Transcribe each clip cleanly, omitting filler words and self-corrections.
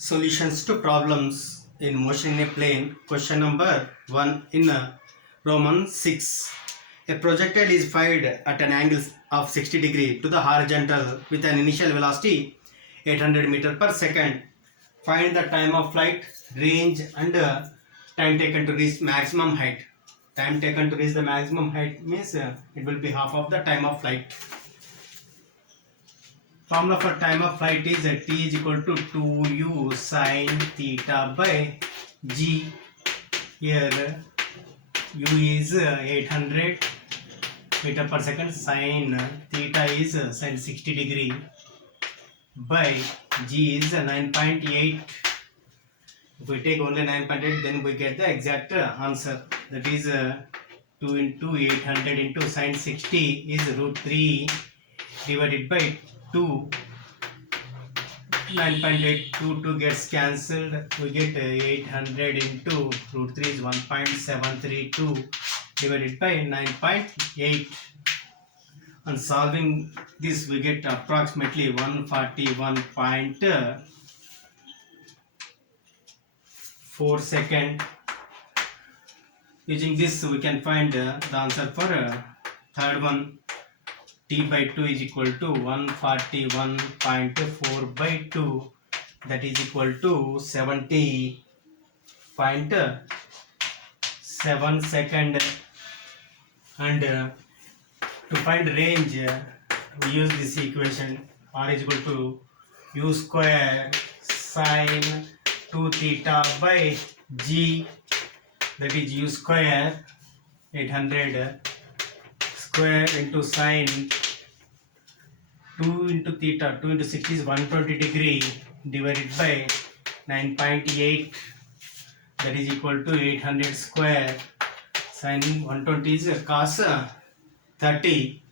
Solutions to problems in motion in a plane. Question number 1 in Roman 6. A projectile is fired at an angle of 60 degree to the horizontal with an initial velocity 800 meter per second. Find the time of flight, range and time taken to reach maximum height. Time taken to reach the maximum height means it will be half of the time of flight. Formula for time of flight is t is equal to 2u sin theta by g. Here u is 800 meter per second, sin theta is sin 60 degree by g is 9.8. If we take only 9.8, then we get the exact answer. That is 2 into 800 into sin 60 is root 3 divided by 2. 9.8, 2 gets cancelled. We get 800 into root 3 is 1.732 divided by 9.8. On solving this, we get approximately 141.4 second. Using this, we can find the answer for third one. T by 2 is equal to 141.4 by 2, that is equal to 70.7 second. And to find range, we use this equation. R is equal to u square sin 2 theta by g, that is u square 800 square into sin 2 into theta, 2 into 60 is 120 degree divided by 9.8, that is equal to 800 square. Sin 120 is cos 30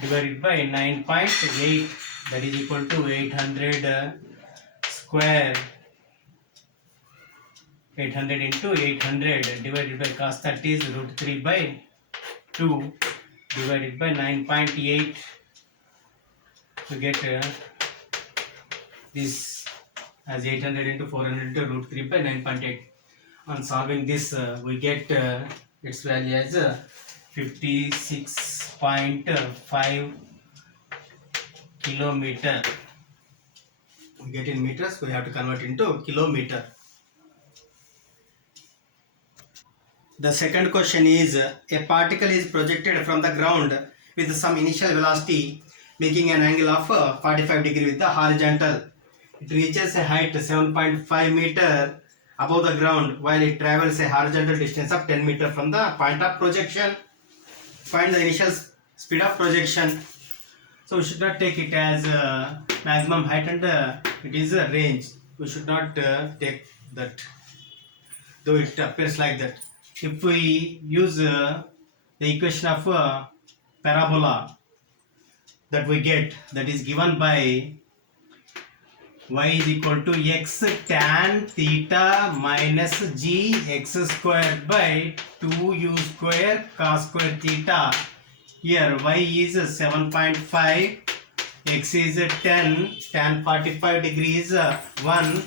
divided by 9.8, that is equal to 800 square. 800 into 800 divided by cos 30 is root 3 by 2 divided by 9.8. We get this as 800 into 400 into root 3 by 9.8. On solving this, we get its value as 56.5 kilometer. We get in meters, we have to convert into kilometer. The second question is, a particle is projected from the ground with some initial velocity making an angle of 45 degree with the horizontal. It reaches a height 7.5 meter above the ground while it travels a horizontal distance of 10 meter from the point of projection. Find the initial speed of projection. So we should not take it as maximum height and it is a range. We should not take that, though it appears like that. If we use the equation of parabola that we get, that is given by y is equal to x tan theta minus g x square by 2u square cos square theta. Here y is 7.5, x is 10, tan 45 degrees 1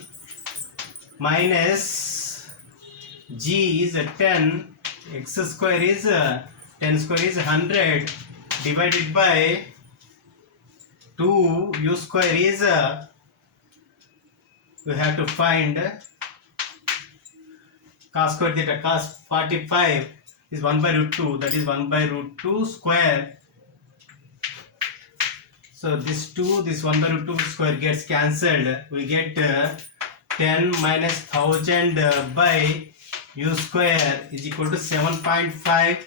minus g is 10, x square is 10 square is 100 divided by 2 u square is we have to find cos square theta. Cos 45 is 1 by root 2, that is 1 by root 2 square. So this 2, this 1 by root 2 square gets cancelled. We get 10 minus 1000 by u square is equal to 7.5.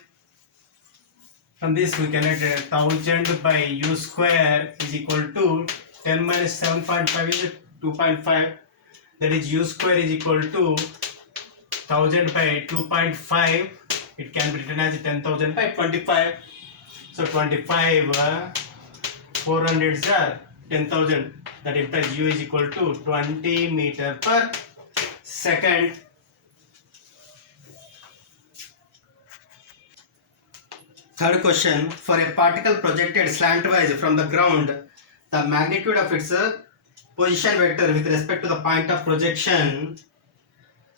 From this we can get 1000 by u square is equal to 10 minus 7.5 is 2.5. That is u square is equal to 1000 by 2.5. It can be written as 10,000 by 25. So 25 400s are 10,000. That implies u is equal to 20 meter per second. Third question, for a particle projected slantwise from the ground, the magnitude of its position vector with respect to the point of projection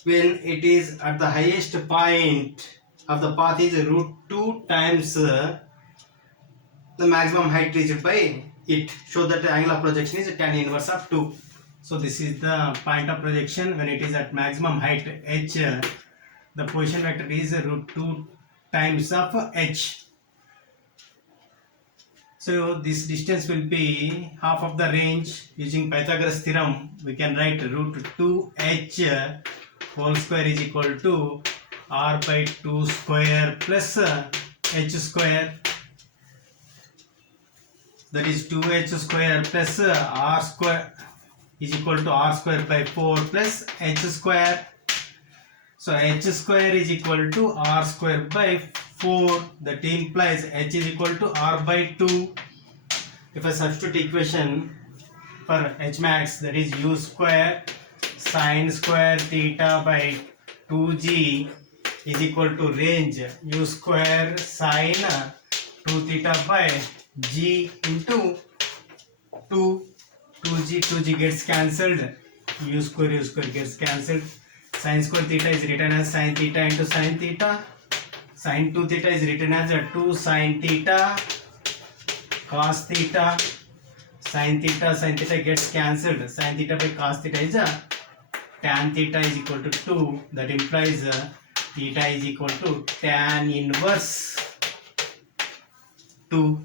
when it is at the highest point of the path is root 2 times the maximum height reached by it. Show that the angle of projection is tan inverse of 2. So this is the point of projection when it is at maximum height h. The position vector is root 2 times of h. So this distance will be half of the range. Using Pythagoras theorem, we can write root 2h whole square is equal to r by 2 square plus h square. That is 2h square plus r square is equal to r square by 4 plus h square. So h square is equal to r square by 4. That implies h is equal to r by 2. If I substitute equation for h max, that is u square sine square theta by 2g is equal to range u square sine 2 theta by g into 2g gets cancelled, u square gets cancelled. Sine square theta is written as sine theta into sine theta. Sine 2 theta is written as 2 sine theta cos theta. Sine theta gets cancelled. Sine theta by cos theta is tan theta is equal to 2. That implies theta is equal to tan inverse 2.